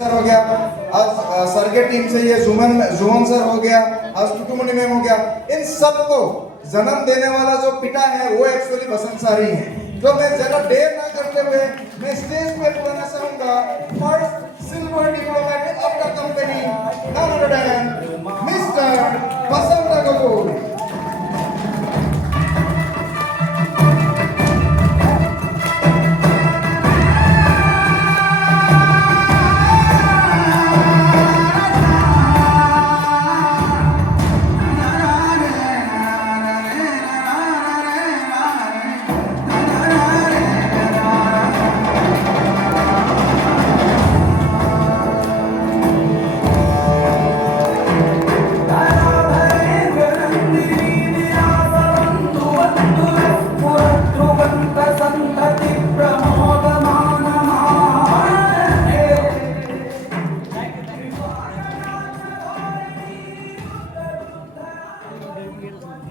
Sir हो गया, आज सर के टीम से ये जुमन सर हो गया, आज टुटुमनी मैम हो गया। इन सबको जन्म देने वाला जो पिता है वो एक्चुअली बसंत सारी है। तो मैं ज्यादा देर ना करते हुए मैं स्टेज पे बुलाना चाहूंगा first silver diplomat of the company none other than mister Basant Kapoor.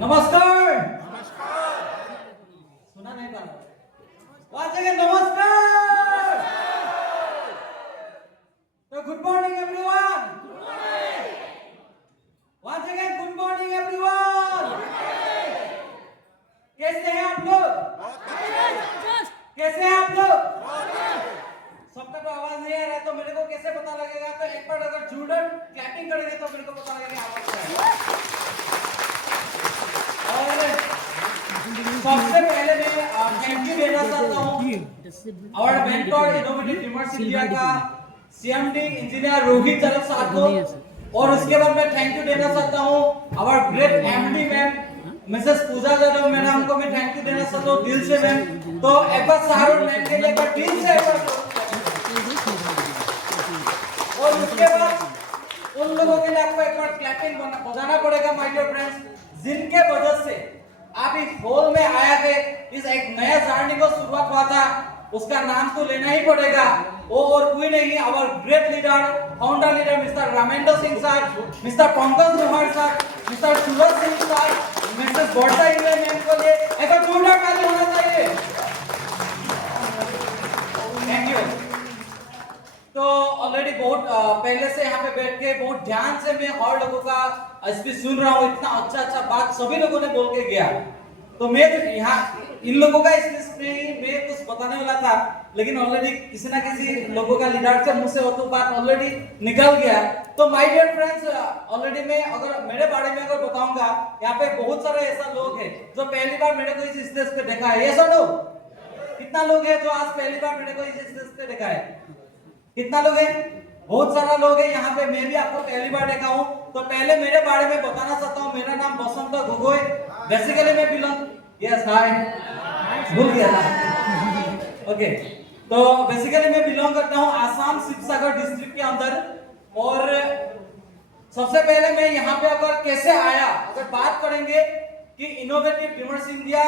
नमस्कार। सुना नहीं पा रहा। नमस्कार। तो good morning everyone. Once again good morning everyone. कैसे हैं आप लोग? कैसे हैं आप लोग? सबका तो आवाज नहीं आ रहा है, तो मेरे को कैसे पता लगेगा? तो एक बार अगर जोरदार क्लैपिंग करेंगे तो मेरे को पता लगेगा आवाज क्या है। सबसे पहले मैं थैंक यू देना चाहता हूँ और मेंटोर इनोवेटिव ड्रीमर्स इंडिया का सीएमडी इंजीनियर रोहित चरक साहब को, और उसके बाद मैं थैंक यू देना चाहता हूँ our great MD ma'am Mrs Pooja Yadav madam को मैं थैंक यू देना चाहता हूँ दिल से मैम। तो एक बार सारों मैम के लिए एक बार दिल से एक बार, और उसके बाद उन लोगों के लिए आपको एक बार क्लैपिंग बजाना पड़ेगा माय डियर फ्रेंड्स, जिनके वजह से आप इस हॉल में आए थे। इस एक नया जर्नी को शुरुआत हुआ था, उसका नाम तो लेना ही पड़ेगा। वो और कोई नहीं, our great leader founder leader mister Ramendra Singh sir, mister Pankaj Rohar sir, mister Suraj Singh sir, mister Borda England ma'am को लिए एक जोरदार ताली होना चाहिए। Thank you. तो ऑलरेडी बहुत पहले से यहाँ पे बैठ के बहुत ध्यान से मैं और लोगों का स्पीच सुन रहा हूँ। इतना अच्छा बात सभी लोगों ने बोल के गया, तो मैं यहाँ इन लोगों का स्पीच में ही मैं कुछ बताने वाला था, लेकिन ऑलरेडी किसी ना किसी लोगों का लीडर से मुंह से वो तो बात ऑलरेडी निकल गया। तो माय डियर फ्रेंड्स, ऑलरेडी मैं अगर मेरे बारे में अगर बताऊंगा, यहाँ पे बहुत सारे ऐसा लोग हैं जो पहली बार मेरे को इस स्टेज पे देखा है। ये सुनो, कितना लोग है जो आज पहली बार मेरे को इस स्टेज पे देखा है? कितना लोग हैं? बहुत सारा लोग है यहाँ पे। मैं भी आपको पहली बार देखा हूँ। तो पहले मेरे बारे में बताना चाहता हूँ, मेरा नाम बसंत गोगोई। बेसिकली मैं बिलोंग, यस हाय, भूल गया था। ओके, तो बेसिकली मैं बिलोंग करता हूँ आसाम शिवसागर डिस्ट्रिक्ट के अंदर। और सबसे पहले मैं यहाँ पे अगर कैसे आया, अगर बात करेंगे कि इनोवेटिव ड्रीमर्स इंडिया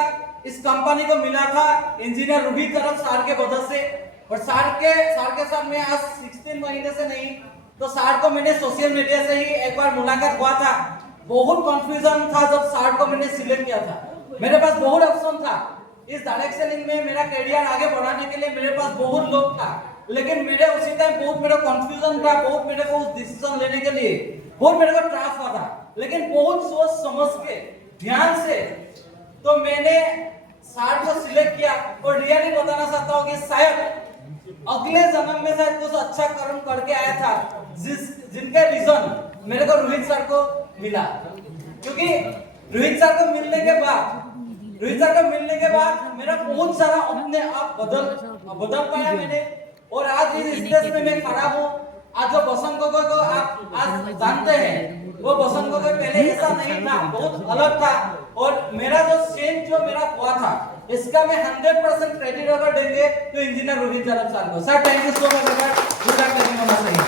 इस कंपनी को मिला था इंजीनियर रोहित चरक सर के वजह से। और सर के साथ में आज 16 महीने से नहीं, तो सर को मैंने सोशल मीडिया से ही एक बार मुलाकात हुआ था। बहुत कंफ्यूजन था जब सर को मैंने सिलेक्ट किया था। मेरे पास बहुत ऑप्शन था इस डायरेक्शन में, मेरा करियर आगे बढ़ाने के लिए मेरे पास बहुत लोग था, लेकिन मेरे उसी टाइम बहुत मेरा कंफ्यूजन था, बहुत मेरे को उस डिसीजन लेने के लिए बहुत मेरे को ट्रफ हुआ था। लेकिन बहुत सोच समझ के ध्यान से तो मैंने सर को सिलेक्ट किया। और रियली बताना चाहता हूँ कि शायद अगले जन्म में शायद कुछ अच्छा कर्म करके आया था, जिनके रीजन मेरे को रोहित सर को मिला। क्योंकि रोहित सर को मिलने के बाद मेरा बहुत सारा अपने आप बदल पाया मैंने। और आज इस स्टेज में मैं खड़ा हूँ। आज जो बसंत गोगोई को आप आज जानते हैं, वो बसंत गोगोई पहले ऐसा नहीं था, बहुत अलग था। और मेरा जो चेंज जो मेरा हुआ था, इसका मैं 100% क्रेडिट अगर देंगे तो इंजीनियर रोहित चरक सर को। Sir thank you so much. होना चाहिए।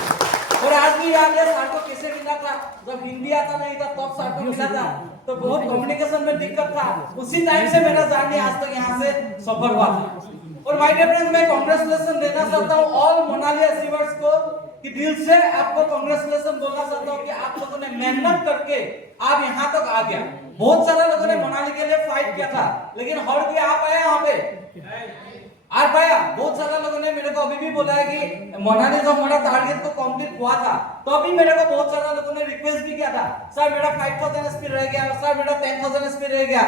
और आज भी याद है सर को कैसे मिला था, जब हिंदी आता नहीं था तब सर को मिला था, तो बहुत कम्युनिकेशन में दिक्कत था। उसी टाइम से मेरा जर्नी आज तक यहाँ से सफल हुआ था। और माय डियर फ्रेंड्स, मैं कांग्रेचुलेशन देना चाहता हूँ ऑल मोनाली अचीवर्स को, कि दिल से आपको कांग्रेचुलेशन बोलना चाहता हूँ कि आप लोगों ने मेहनत करके आप यहाँ तक आ गया। बहुत सारे लोगों ने मोनाली के लिए फाइट किया था, लेकिन हर कोई आ पाया यहाँ पे, आ पाया। बहुत सारे लोगों ने मेरे को अभी भी बोला है कि मोनाली जो हमारा टारगेट को हुआ था तो अभी मेरे को बहुत सारा लोगों ने रिक्वेस्ट भी किया था, सर मेरा 5000 स्पीड रह गया, सर मेरा 10000 स्पीड रह गया,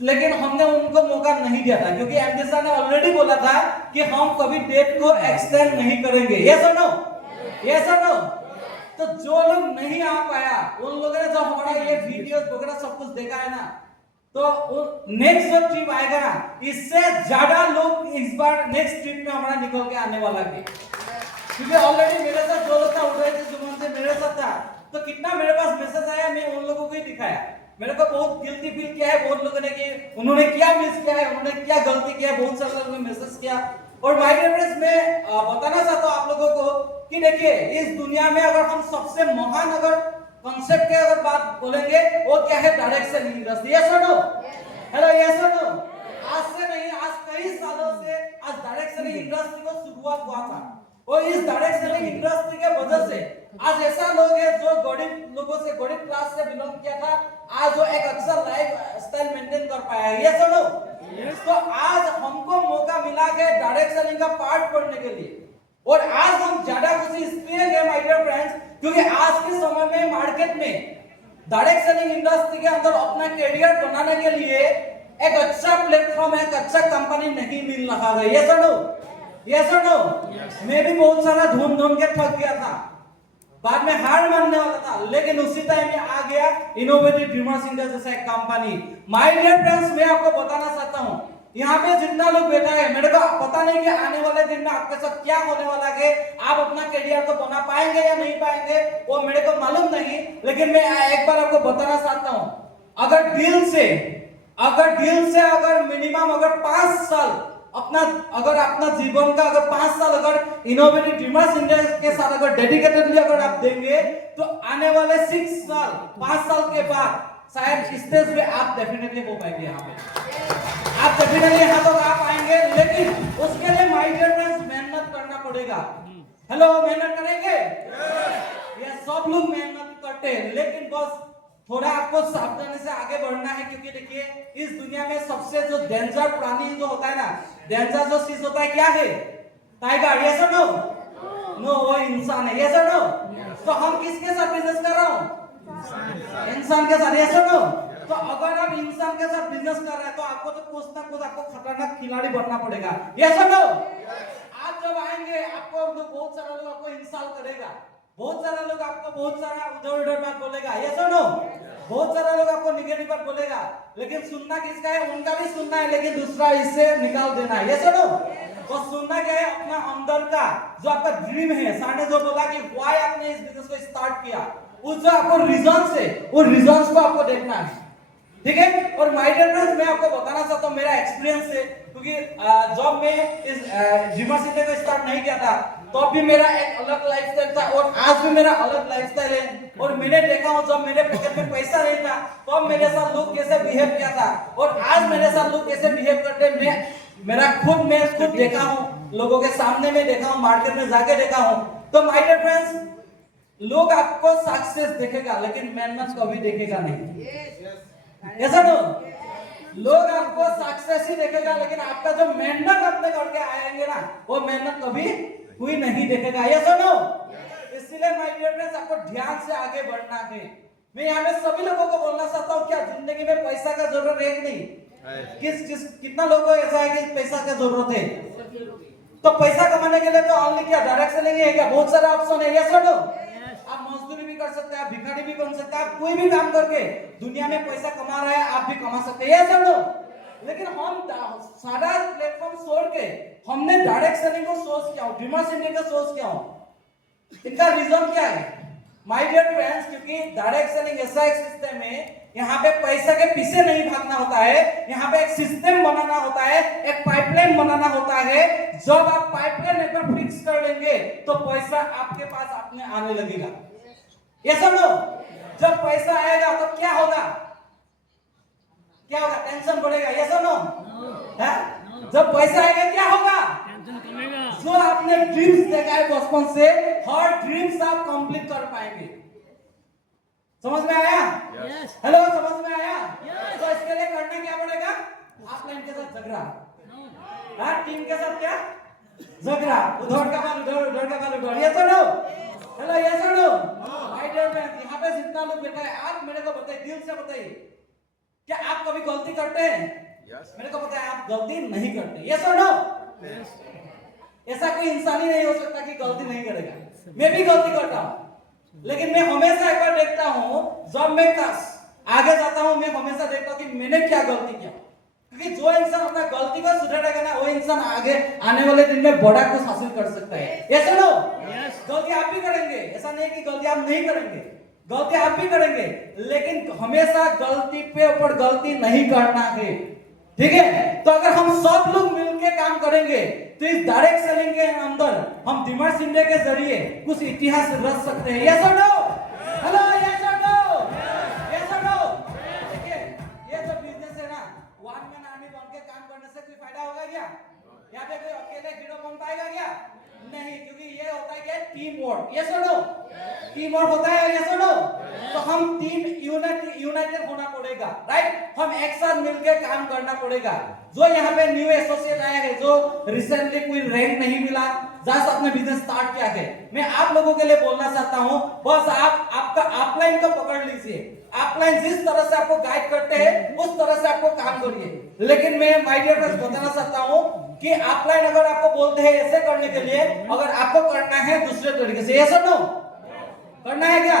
लेकिन हमने उनको मौका नहीं दिया था क्योंकि एमडी सर ने ऑलरेडी बोला था कि हम कभी डेट को एक्सटेंड नहीं करेंगे। यस और नो? यस और नो? तो जो लोग नहीं आ पाया उन लोगों ने जो हमारा ये वीडियोस वगैरह सब कुछ देखा है ना, तो नेक्स्ट जो ट्रिप आएगा ना, इससे ज्यादा लोग इस बार नेक्स्ट ट्रिप में हमारा निकल के आने वाला है, क्योंकि ऑलरेडी मेरे साथ जो लोग था उदय जी जुम्मन से मेरे साथ था, तो कितना मेरे पास मैसेज आया, मैं उन लोगों को ही दिखाया। मेरे को बहुत गिल्टी फील किया है बहुत लोगों ने कि उन्होंने क्या मिस किया है, उन्होंने क्या गलती किया है, बहुत सारे लोगों ने मैसेज किया। और माय डियर फ्रेंड्स, मैं बताना चाहता हूं आप लोगों को कि देखिए इस दुनिया में अगर हम सबसे महान अगर कॉन्सेप्ट के अगर बात बोलेंगे वो क्या है, डायरेक्ट सेलिंग इंडस्ट्री। यस और नो? हेलो, यस और नो? आज से नहीं, आज कई सालों से आज डायरेक्ट सेलिंग इंडस्ट्री को शुरुआत हुआ था और इस डायरेक्ट सेलिंग इंडस्ट्री के वजह से आज ऐसा लोग है जो गरीब लोगों से, गरीब क्लास से बिलोंग किया था, आज वो एक अच्छा लाइफ स्टाइल मेंटेन कर पाया है। यस और नो? तो आज हमको मौका मिला है डायरेक्ट सेलिंग का पार्ट पढ़ने के लिए, और आज हम ज्यादा खुशी इसलिए है माय डियर फ्रेंड्स क्योंकि आज के समय में मार्केट में डायरेक्ट सेलिंग इंडस्ट्री के अंदर अपना करियर बनाने के लिए एक अच्छा प्लेटफॉर्म, एक अच्छा कंपनी नहीं मिल रहा है। यस और नो? यस और नो? मैं भी बहुत सारा ढूंढ के थक गया था, बाद में हार मानने वाला था, लेकिन उसी टाइम में आ गया इनोवेटिव ड्रीमर्स इंडिया जैसा एक कंपनी। माय डियर फ्रेंड्स, मैं आपको बताना चाहता हूं, यहाँ पे जितना लोग बैठा है, मेरे को पता नहीं कि आने वाले दिन में आपके साथ क्या होने वाला है, आप अपना करियर को बना पाएंगे या नहीं पाएंगे वो मेरे को मालूम नहीं, लेकिन मैं एक बार आपको बताना चाहता हूँ, अगर दिल से अगर मिनिमम अगर 5 साल अपना जीवन का अगर 5 साल अगर इनोवेटिव ड्रीमर्स इंडिया के साथ अगर डेडिकेटेडली अगर आप देंगे, तो आने वाले 5 साल के बाद शायद स्टेज पे आप डेफिनेटली हो पाएंगे, यहाँ पे आप डेफिनेटली यहाँ तक आ पाएंगे, लेकिन उसके लिए माय डियर फ्रेंड्स मेहनत करना पड़ेगा। हेलो, मेहनत करेंगे? ये सब लोग मेहनत करते हैं, लेकिन बस थोड़ा आपको सावधानी से आगे बढ़ना है, क्योंकि देखिए इस दुनिया में सबसे जो डेंजर प्राणी जो होता है ना, डेंजर जो चीज होता है क्या है? टाइगर। यस और नो? नो, वो इंसान है। यस और नो? तो हम किसके साथ बिजनेस कर रहा हूँ? इंसान के साथ। यस और नो? तो अगर आप इंसान के साथ बिजनेस कर रहे हैं तो आपको तो कुछ ना कुछ आपको खतरनाक खिलाड़ी बनना पड़ेगा। यस और नो? आप जब आएंगे आपको बहुत सारा लोग आपको इंसल्ट करेगा, बहुत सारा लोग आपको बहुत सारा उधर-उधर बात बोलेगा। यस और नो? बहुत सारा लोग आपको नेगेटिव बात बोलेगा, लेकिन सुनना किसका है? उनका भी सुनना है, लेकिन दूसरा इससे निकाल देना है। यस और नो? तो सुनना क्या है? अपना अंदर का जो आपका ड्रीम है, सामने जो बोला कि व्हाई आपने इस बिजनेस को स्टार्ट किया, उस जो आपको रीजन से, वो रीजंस को आपको देखना है, ठीक है? और माय डियर फ्रेंड्स, मैं आपको बताना चाहता हूं मेरा एक्सपीरियंस से, क्योंकि जब मैं इस ड्रीमर्स इंडिया को स्टार्ट नहीं किया था तो भी मेरा एक अलग लाइफस्टाइल था और आज भी मेरा अलग लाइफस्टाइल है। और मैंने देखा हूं जब मेरे पॉकेट में पैसा नहीं था तो मेरे साथ लोग कैसे बिहेव किया था, और आज मेरे साथ लोग कैसे बिहेव करते हैं, मैं खुद देखा हूं, लोगों के सामने में देखा हूं, मार्केट में जाके देखा हूं। तो माय डियर फ्रेंड्स, लोग आपको सक्सेस देखेगा लेकिन मेहनत कभी देखेगा नहीं। ऐसा तो लोग आपको सक्सेस ही देखेगा, लेकिन आपका जो मेहनत अपने करके आएंगे ना, वो मेहनत कभी कोई नहीं देखेगा। ये सुनो, इसलिए माय डियर फ्रेंड्स, आपको ध्यान से आगे बढ़ना है। मैं यहाँ में सभी लोगों को बोलना चाहता हूँ, क्या जिंदगी में पैसा का जरूरत है कि नहीं? कितना लोगों को ऐसा है कि पैसा का जरूरत है? तो पैसा कमाने के लिए तो ऑनली क्या डायरेक्ट सेलिंग है क्या? बहुत सारे ऑप्शन है। ये सुनो, आप मजदूरी भी कर सकते हैं, आप भिखारी भी बन सकते हैं, आप कोई भी काम करके दुनिया में पैसा कमा रहे हैं, आप भी कमा सकते हैं। ये समझो, लेकिन हम सारा प्लेटफॉर्म छोड़ के हमने डायरेक्ट सेलिंग को सोच क्या हो, ड्रीमर्स इंडिया का सोच क्या हो, इनका रीजन क्या है? माय डियर फ्रेंड्स, क्योंकि डायरेक्ट सेलिंग ऐसा एक सिस्टम है, यहाँ पे पैसा के पीछे नहीं भागना होता है, यहाँ पे एक सिस्टम बनाना होता है, एक पाइपलाइन बनाना होता है। जब आप पाइपलाइन एक बार फिक्स कर लेंगे तो पैसा आपके पास अपने आने लगेगा। ये समझो, जब पैसा आएगा तो क्या होगा? टेंशन बढ़ेगा। ये समझो, जब पैसा आएगा क्या होगा? जो आपने ड्रीम्स देखा है बचपन से, हर ड्रीम्स आप कंप्लीट कर पाएंगे। समझ में आया? हेलो, समझ में आया? तो इसके लिए करना क्या पड़ेगा? ऑफलाइन के साथ झगड़ा, टीम के साथ क्या झगड़ा, उधर का बाल उधर, उधर का बाल उधर। ये सुनो, हेलो, पे जितना लोग बैठा है, आप मेरे को बताइए, दिल से बताइए, क्या आप कभी गलती करते हैं? मेरे को पता है आप गलती नहीं करते। यस और नो? ऐसा कोई इंसान ही नहीं हो सकता कि गलती नहीं करेगा। मैं भी गलती करता हूँ, लेकिन मैं हमेशा एक बार देखता हूँ, जब मैं आगे जाता हूँ, मैं हमेशा देखता हूँ कि मैंने क्या गलती किया। क्योंकि जो इंसान अपना गलती को सुधारेगा ना, वो इंसान आगे आने वाले दिन में बड़ा कुछ हासिल कर सकता है। यस और नो? गलती आप भी करेंगे, ऐसा नहीं कि गलती आप नहीं करेंगे, गलती आप भी करेंगे, लेकिन हमेशा गलती पे ऊपर गलती नहीं करना है। ठीक है? तो अगर हम सब लोग मिलकर काम करेंगे तो इस डायरेक्ट सेलिंग के अंदर हम डिमार्ट इंडिया के जरिए कुछ इतिहास रच सकते हैं। यस और नो? हेलो, यस और नो? यस और नो? देखिए, ये जो बिजनेस है ना, वन मैन आर्मी बन के काम करने से कोई फायदा होगा क्या? यहाँ पे कोई अकेले हीरो बन पाएगा क्या? नहीं, क्योंकि ये होता है क्या? Team work. यस और नो? टीम वर्क होता है। यस और नो? तो हम टीम यूनाइटेड होना पड़ेगा, राइट? हम एक साथ मिलकर काम करना पड़ेगा। जो यहाँ पे न्यू एसोसिएट आया है, जो रिसेंटली कोई रैंक नहीं मिला, जस्ट अपने बिजनेस स्टार्ट किया है, मैं आप लोगों के लिए बोलना चाहता हूँ, बस आपका अपलाइन को पकड़ लीजिए। अपलाइन जिस तरह से आपको गाइड करते हैं, उस तरह से आपको काम करिए। लेकिन मैं माय डियर फ्रेंड्स बताना चाहता हूँ कि अपलाइन अगर आपको बोलते हैं ऐसे करने के लिए, अगर आपको करना है दूसरे तरीके से, यस और नो? करना है क्या?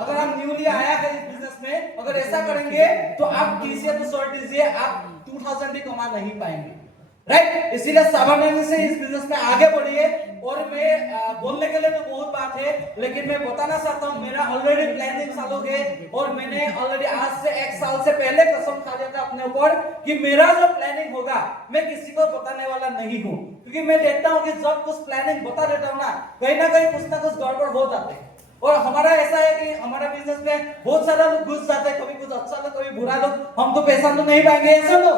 अगर आप न्यूली आया है इस बिजनेस में, अगर ऐसा करेंगे तो आप टीसीए तो शॉर्ट दीजिए, आप 2000 भी कमा नहीं पाएंगे, राइट? इसीलिए सावधानी से इस बिजनेस में आगे बढ़िए। और मैं बोलने के लिए तो बहुत बात है, लेकिन मैं बताना चाहता हूँ, मेरा ऑलरेडी प्लानिंग चालू है और मैंने ऑलरेडी आज से 1 साल से पहले कसम खा लिया था अपने ऊपर कि मेरा जो प्लानिंग होगा मैं किसी को बताने वाला नहीं हूँ। क्योंकि मैं देखता हूँ कि जब कुछ प्लानिंग बता देता हूँ ना कुछ ना कुछ गड़बड़ हो जाते हैं। और हमारा ऐसा है कि हमारा बिजनेस में बहुत सारा लोग घुस जाते हैं, कभी कुछ अच्छा लोग, कभी बुरा लोग, हम तो पैसा तो नहीं पाएंगे, ऐसा तो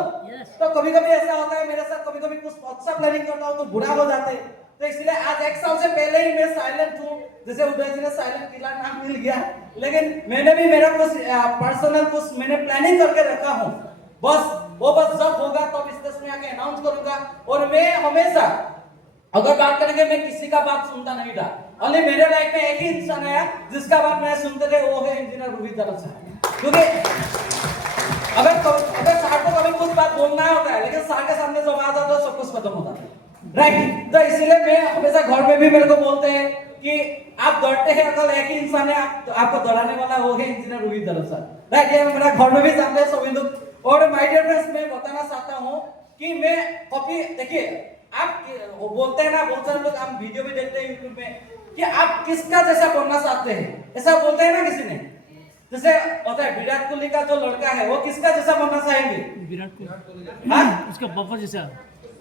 तो कभी कभी ऐसा होता है मेरे साथ, कभी कभी कुछ अच्छा प्लानिंग करता हूँ तो बुरा हो जाते हैं। तो इसलिए आज 1 साल से पहले ही मैं साइलेंट हूँ, जैसे उदय जी ने साइलेंट किला नाम मिल गया, लेकिन मैंने भी मेरा कुछ पर्सनल कुछ मैंने प्लानिंग करके रखा हूँ। बस जब होगा तब स्टेज में आके अनाउंस करूंगा। और मैं हमेशा अगर बात करेंगे, मैं किसी का बात सुनता नहीं था। ओनली मेरे लाइफ में एक ही इंसान आया जिसका बात मैं सुनते थे, वो है इंजीनियर रोहित दलत साहब। क्योंकि अगर सार को कभी कुछ बात बोलना होता है, लेकिन सार के सामने जब आ जाता है सब कुछ खत्म होता है, राइट? तो इसीलिए मैं हमेशा घर में भी मेरे को बोलते हैं कि आप डरते हैं, अकल एक ही इंसान है आपको डराने वाला, वो है इंजीनियर रोहित दलत साहब, राइट? ये मेरा घर में भी जानते हैं सभी लोग। और माय डियर फ्रेंड्स, मैं बताना चाहता हूँ कि मैं कॉपी, देखिए आप बोलते हैं ना, बहुत सारे लोग आप वीडियो भी देखते हैं यूट्यूब में कि आप किसका जैसा बनना चाहते हैं, ऐसा बोलते हैं ना किसी ने। जैसे होता है विराट कोहली का जो लड़का है, वो किसका जैसा बनना चाहेंगे? विराट कोहली, हाँ, उसका पापा जैसा,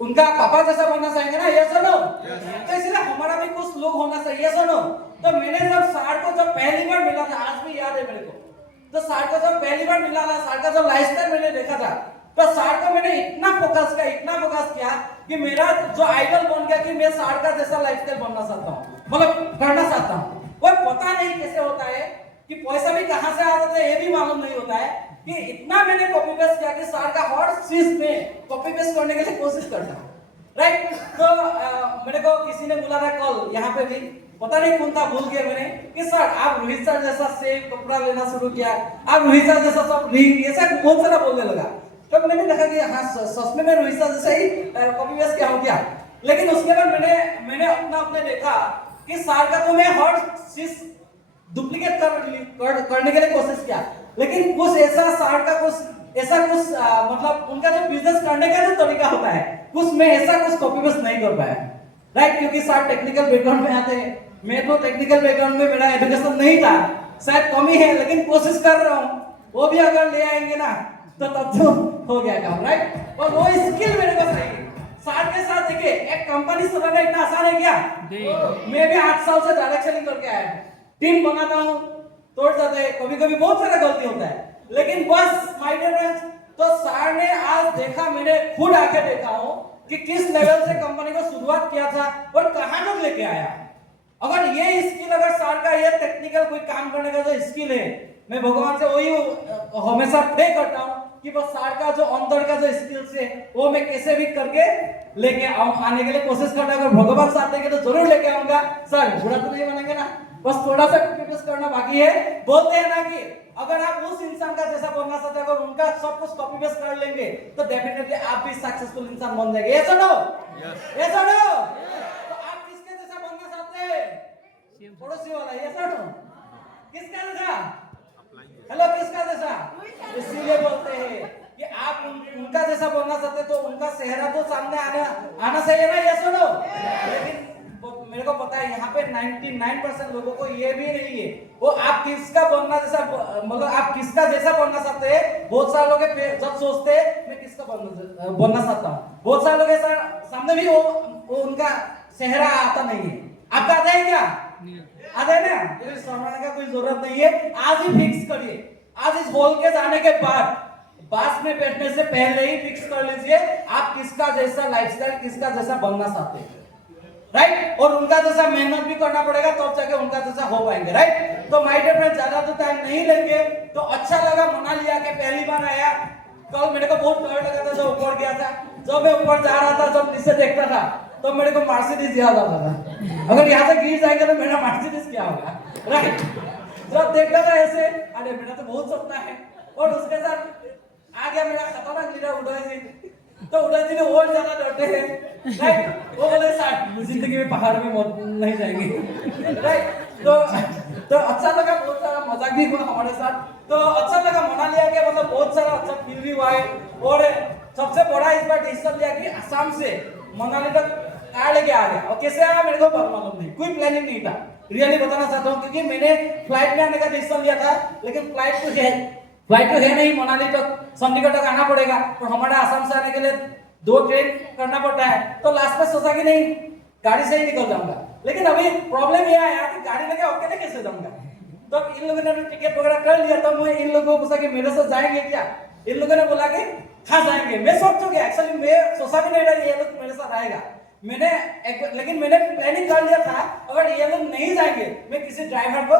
उनका पापा जैसा बनना चाहेंगे ना, यस और नो? तो इसलिए हमारा भी कुछ लोग होना चाहिए, यस और नो? तो मैंने जब सार को जब पहली बार मिला था, आज भी याद है मेरे को, तो सार को जब पहली बार मिला था, सार का जब लाइफस्टाइल मैंने देखा था, तो सार को मैंने इतना फोकस किया कि मेरा जो आइडल बन गया कि मैं सार का जैसा लाइफस्टाइल बनना चाहता हूँ, मतलब करना चाहता हूँ। वो पता नहीं कैसे होता है कि पैसा भी कहाँ से आ जाता है, ये भी मालूम नहीं होता है कि इतना मैंने कॉपी पेस्ट किया कि सार का हर चीज में कॉपी पेस्ट करने के लिए कोशिश करता हूँ, राइट? तो मेरे को किसी ने बोला था कल यहाँ पे भी, पता नहीं कौन था, भूल गया मैंने, कि सर आप रोहित सर जैसा से कपड़ा लेना शुरू किया, आप रोहित सर जैसा सब रिंग, ये सब बहुत सारा बोलने लगा। तो मैंने देखा कि हाँ सच में मैं रोहित सर जैसा ही कॉपी पेस्ट किया हूँ क्या। लेकिन उसके बाद मैंने अपने देखा कि सर का तो मैं हर चीज डुप्लीकेट करने के लिए कोशिश किया, लेकिन कुछ ऐसा सर का कुछ ऐसा कुछ मतलब उनका जो बिजनेस करने का जो तरीका होता है, कुछ मैं ऐसा कुछ कॉपी पेस्ट नहीं कर पाया, राइट? क्योंकि सर टेक्निकल बैकग्राउंड में आते हैं, मैं तो टेक्निकल बैकग्राउंड में मेरा एजुकेशन नहीं था, शायद कमी है, लेकिन कोशिश कर रहा हूँ। वो भी अगर ले आएंगे ना तो तब तो हो गया काम, राइट? और वो स्किल मेरे पास है। साथ के साथ देखिए, एक कंपनी चलाना इतना आसान है क्या? मैं भी 8 साल से डायरेक्ट सेलिंग करके आया हूँ, टीम बनाता हूँ, तोड़ जाते हैं, कभी कभी बहुत सारा गलती होता है, लेकिन बस माय डियर फ्रेंड्स, तो सर ने आज देखा, मैंने खुद आके देखा हूँ कि किस लेवल से कंपनी को शुरुआत किया था और कहां तक लेके आया। अगर ये स्किल, अगर सर का ये टेक्निकल कोई काम करने का जो स्किल है, मैं भगवान से वही हमेशा प्रे करता हूँ कि बस सर का जो अंदर का जो स्किल्स है वो मैं कैसे भी करके लेके आने के लिए कोशिश करता हूँ। अगर भगवान साथ देंगे तो जरूर लेके आऊंगा। सर बुरा तो नहीं बनेंगे ना, बस थोड़ा सा सक्सेस करना बाकी है। बोलते हैं ना कि अगर आप उस इंसान का जैसा बनना चाहते हैं, अगर उनका सब कुछ कॉपी पेस्ट कर लेंगे तो डेफिनेटली आप भी सक्सेसफुल इंसान बन जाएंगे। यस और नो? यस और नो? तो आप किसके जैसा बनना चाहते हैं? पड़ोसी वाला। यस और नो? किसका जैसा? हेलो, किसका जैसा? इसीलिए बोलते हैं कि आप उनका जैसा बनना चाहते तो उनका चेहरा तो सामने आना चाहिए ना। यस और नो? लेकिन मेरे को पता है यहाँ पे 99% लोगों को ये भी नहीं है। वो आप किसका बनना जैसा, मतलब आप किसका जैसा बनना चाहते हैं। बहुत सारे लोग जब सोचते हैं मैं किसका बनना चाहता हूँ, बहुत सारे लोग सामने भी वो उनका चेहरा आता नहीं है। आपका आता है क्या? आता है ना? तो समझने का कोई जरूरत नहीं है। आज ही फिक्स करिए, आज इस हॉल के जाने के बाद बस में बैठने से पहले ही फिक्स कर लीजिए आप किसका जैसा लाइफस्टाइल, किसका जैसा बनना चाहते हैं। राइट? और उनका जैसा मेहनत भी करना पड़ेगा तब जाके उनका जैसा हो पाएंगे। राइट? तो माय डियर फ्रेंड्स, ज्यादा तो टाइम नहीं लेंगे। तो अच्छा लगा मनाली आके, पहली बार आया। कल मेरे को बहुत डर लगा था जब ऊपर गया था। जब मैं ऊपर जा रहा था, जब नीचे देखता था तो मेरे को मर्सिडीज याद आता था। अगर यहाँ से गिर जाएगा तो मेरा मर्सिडीज क्या होगा। राइट? जब देखता था ऐसे, अरे मेरा तो बहुत सपना है। और उसके साथ आ गया मेरा खतरनाक लीडर उदय जी। तो उदय जी ने और ज्यादा डरते हैं। राइट? वो बोले सर जिंदगी में पहाड़ में मौत नहीं जाएंगे। राइट? तो अच्छा लगा, बहुत सारा मजाक भी हुआ हमारे साथ। तो अच्छा लगा मनाली आके, मतलब बहुत सारा अच्छा फील भी हुआ है। और सबसे बड़ा इस बार डिसीजन लिया कि असम से मनाली तक कार लेके आ गया। और कैसे आया मेरे को मालूम नहीं, कोई प्लानिंग नहीं था। रियली बताना चाहता हूँ, क्योंकि मैंने फ्लाइट में आने का डिसीजन लिया था, लेकिन फ्लाइट तो है नहीं। मनाली तक, चंडीगढ़ तक आना पड़ेगा। और हमारा असम से आने के लिए 2 ट्रेन करना पड़ता है। तो लास्ट में सोचा कि नहीं, गाड़ी से ही निकल जाऊंगा। लेकिन अभी प्रॉब्लम ये आया कि गाड़ी लेके अकेले कैसे जाऊंगा। तो इन लोगों ने टिकट वगैरह कर लिया। तो मैं इन लोगों को पूछा कि मेरे साथ जाएंगे क्या। इन लोगों ने बोला कि हाँ जाएंगे। मैं सोच चुका, एक्चुअली मैं सोचा भी नहीं था ये लोग मेरे साथ आएगा। लेकिन मैंने प्लानिंग कर लिया था, अगर ये लोग नहीं जाएंगे मैं किसी ड्राइवर को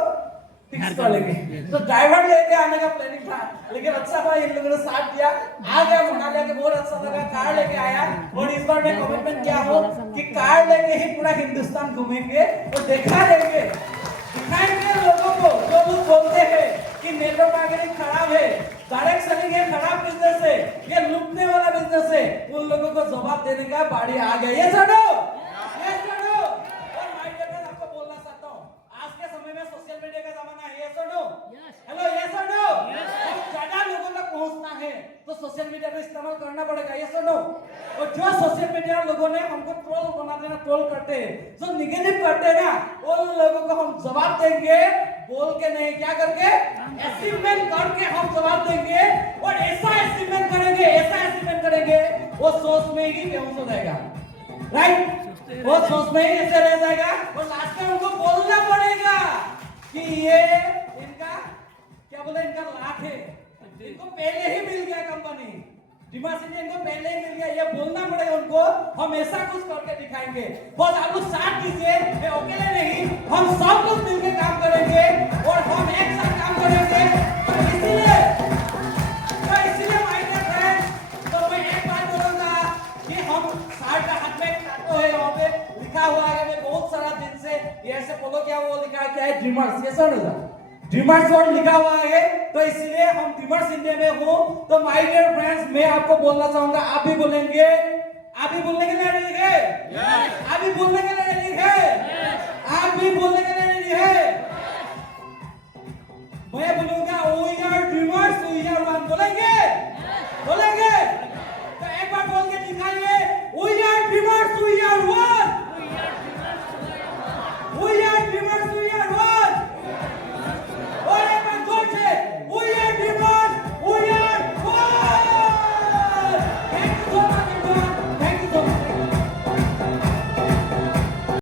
फिक्स कर लेंगे। तो ड्राइवर लेके आने का प्लानिंग था, लेकिन अच्छा था इन लोगों ने साथ दिया। आ गया मनाली के, बहुत अच्छा लगा। कार लेके आया। और इस बार मैं कमिटमेंट किया हूँ कि कार लेके ही पूरा हिंदुस्तान घूमेंगे और दिखाएंगे लोगों को। जो लोग बोलते हैं कि नेटवर्क मार्केटिंग खराब है, डायरेक्ट सेलिंग है, खराब बिजनेस है, ये लूटने वाला बिजनेस है, उन लोगों को जवाब देने का बारी आ गया। ये छोड़ो, ये छोड़ो। और माय डियर फ्रेंड्स, आपको बोलना चाहता हूँ, आज के समय में सोशल मीडिया का जमाना है। ये छोड़ो, हेलो, ये छोड़ो। ज्यादा लोगों तक पहुंचना है तो सोशल मीडिया का इस्तेमाल करना पड़ेगा। ये छोड़ो। और जो सोशल मीडिया लोगों ने हमको ट्रोल बनाते हैं, ट्रोल करते हैं, जो निगेटिव करते हैं ना, उन लोगों को हम जवाब देंगे, बोल के नहीं, क्या करके, अचीवमेंट करके हम जवाब देंगे। और ऐसा अचीवमेंट करेंगे, ऐसा अचीवमेंट करेंगे, वो सोच में ही बेहोश हो जाएगा। राइट? वो सोच में ही ऐसे रह जाएगा। और लास्ट में उनको बोलना पड़ेगा कि ये इनका क्या बोले, इनका लाख है, इनको पहले ही मिल गया कंपनी, डिमांड इनको पहले ही मिल गया। ये बोलना पड़ेगा उनको, हम ऐसा कुछ करके दिखाएंगे। बस आप लोग साथ दीजिए, मैं अकेले नहीं, हम सब लोग मिलकर काम करेंगे और हम एक साथ काम करेंगे। तो इसीलिए माय डियर फ्रेंड्स, तो मैं एक बात बोलूंगा कि हम सार का हाथ में टैटू है, वहां पे लिखा हुआ है। मैं बहुत सारा दिन से ये ऐसे बोलो, क्या वो लिखा है, क्या है, ड्रीमर्स। ये सुन लो, ड्रीमर्स वर्ड लिखा हुआ है। तो इसलिए हम ड्रीमर्स इंडिया में हो। तो माय डियर फ्रेंड्स, मैं आपको बोलना चाहूंगा, आप भी बोलेंगे, आप भी बोलने के लिए रेडी है? आप भी बोलने के लिए रेडी है? आप भी बोलने के लिए रेडी है?